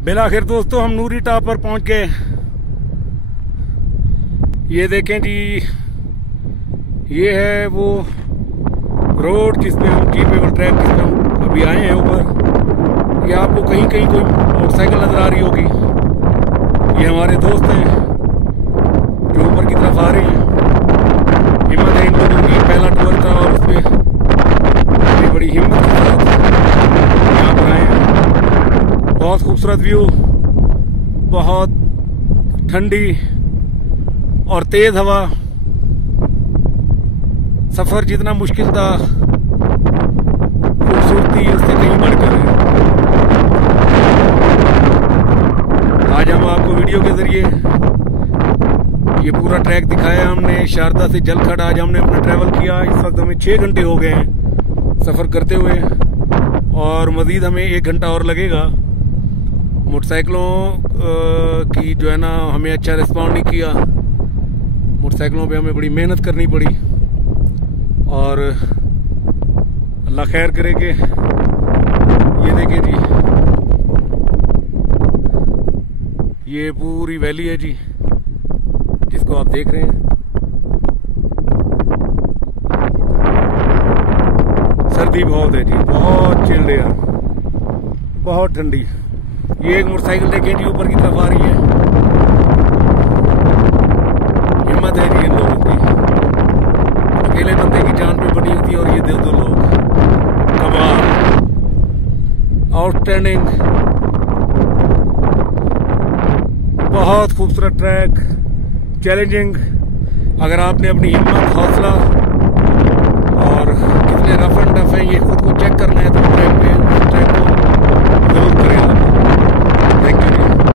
बिलाखिर दोस्तों हम नूरी टॉप पर पहुंच गए। ये देखें जी, ये है वो रोड जिसमें हम जीपेबल ट्रैक जिसमें हम अभी आए हैं ऊपर। ये आपको कहीं कहीं कोई मोटरसाइकिल नजर आ रही होगी। ये हमारे दोस्त हैं जो ऊपर की तरफ आ रहे हैं। हिम्मत है इन लोगों की, पहला टूर था और उसमें बड़ी बड़ी हिम्मत के साथ यहाँ पर आए हैं। बहुत खूबसूरत व्यू, बहुत ठंडी और तेज हवा। सफर जितना मुश्किल था, खूबसूरती उससे कहीं बढ़कर है। आज हम आपको वीडियो के जरिए ये पूरा ट्रैक दिखाया हमने। शारदा से जलखड़ आज हमने अपना ट्रैवल किया। इस वक्त हमें 6 घंटे हो गए हैं सफर करते हुए और मजीद हमें 1 घंटा और लगेगा। मोटरसाइकिलों की जो है ना, हमें अच्छा रिस्पॉन्ड नहीं किया। मोटरसाइकिलों पे हमें बड़ी मेहनत करनी पड़ी और अल्लाह खैर करे कि ये देखिए जी, ये पूरी वैली है जी जिसको आप देख रहे हैं। सर्दी बहुत है जी, बहुत चिल्ड एयर, बहुत ठंडी। ये एक मोटरसाइकिल देखें जी ऊपर की तरफ आ रही है। हिम्मत है जी इन लोगों की। अकेले बंदे की जान पे बनी होती है और ये 2 लोग। कमाल, आउटस्टैंडिंग, बहुत खूबसूरत ट्रैक, चैलेंजिंग। अगर आपने अपनी हिम्मत, हौसला और कितने रफ एंड टफ हैं ये खुद को चेक करना है तो ट्रैक को जरूर करें।